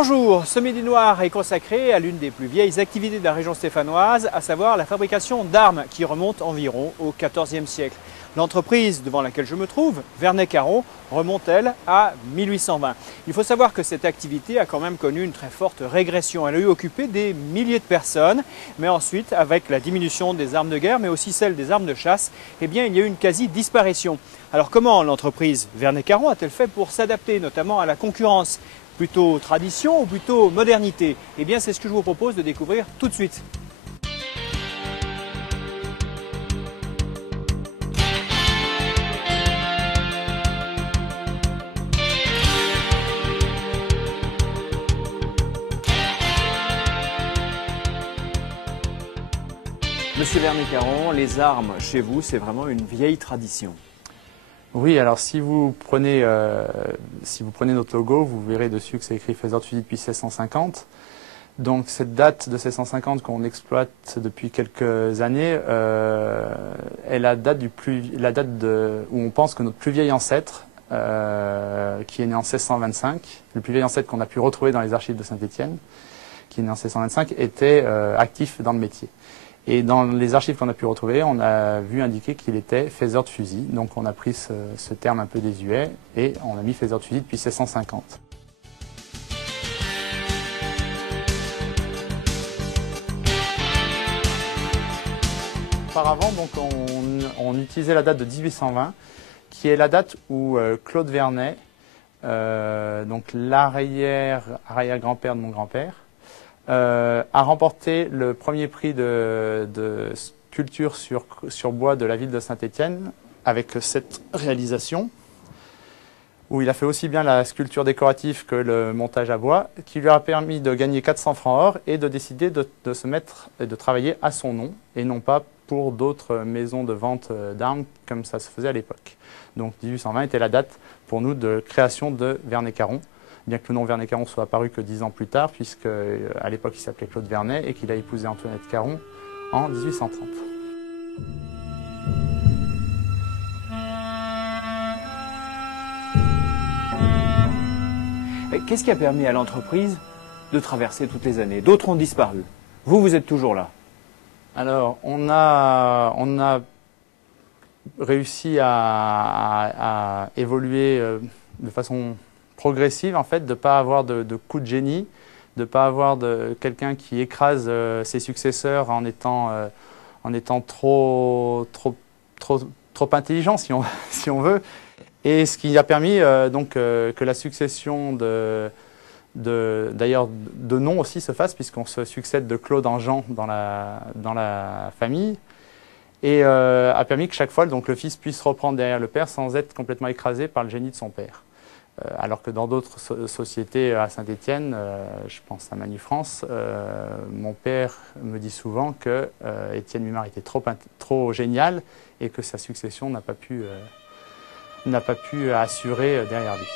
Bonjour, ce Midi Noir est consacré à l'une des plus vieilles activités de la région stéphanoise, à savoir la fabrication d'armes qui remonte environ au XIVe siècle. L'entreprise devant laquelle je me trouve, Vernet-Caron, remonte elle à 1820. Il faut savoir que cette activité a quand même connu une très forte régression. Elle a eu occupé des milliers de personnes, mais ensuite, avec la diminution des armes de guerre, mais aussi celle des armes de chasse, eh bien, il y a eu une quasi-disparition. Alors comment l'entreprise Vernet-Caron a-t-elle fait pour s'adapter, notamment à la concurrence ? Plutôt tradition ou plutôt modernité? Eh bien, c'est ce que je vous propose de découvrir tout de suite. Monsieur Vernet-Caron, les armes chez vous, c'est vraiment une vieille tradition. Oui, alors si vous prenez notre logo, vous verrez dessus que c'est écrit faiseur de fusil depuis 1650. Donc cette date de 1650 qu'on exploite depuis quelques années est la date où on pense que notre plus vieil ancêtre, qui est né en 1625, le plus vieil ancêtre qu'on a pu retrouver dans les archives de Saint-Étienne, qui est né en 1625, était actif dans le métier. Et dans les archives qu'on a pu retrouver, on a vu indiquer qu'il était faiseur de fusil. Donc on a pris ce terme un peu désuet et on a mis faiseur de fusil depuis 1650. Auparavant, donc, on utilisait la date de 1820, qui est la date où Claude Vernet, donc l'arrière-grand-père de mon grand-père, a remporté le premier prix de sculpture sur bois de la ville de Saint-Étienne avec cette réalisation, où il a fait aussi bien la sculpture décorative que le montage à bois, qui lui a permis de gagner 400 francs or et de décider de se mettre et de travailler à son nom et non pas pour d'autres maisons de vente d'armes comme ça se faisait à l'époque. Donc 1820 était la date pour nous de création de Vernet-Caron, bien que le nom Vernet-Caron soit apparu que 10 ans plus tard, puisque à l'époque il s'appelait Claude Vernet et qu'il a épousé Antoinette Caron en 1830. Qu'est-ce qui a permis à l'entreprise de traverser toutes les années? D'autres ont disparu. Vous, vous êtes toujours là. Alors, on a réussi à évoluer de façon progressive, en fait, de ne pas avoir de coup de génie, de ne pas avoir quelqu'un qui écrase ses successeurs en étant trop intelligent, si on veut. Et ce qui a permis donc, que la succession d'ailleurs de nom aussi se fasse, puisqu'on se succède de Claude en Jean dans la famille, et a permis que chaque fois donc, le fils puisse reprendre derrière le père sans être complètement écrasé par le génie de son père. Alors que dans d'autres sociétés à Saint-Étienne, je pense à Manufrance, mon père me dit souvent que Étienne Mumard était trop génial et que sa succession n'a pas pu assurer derrière lui.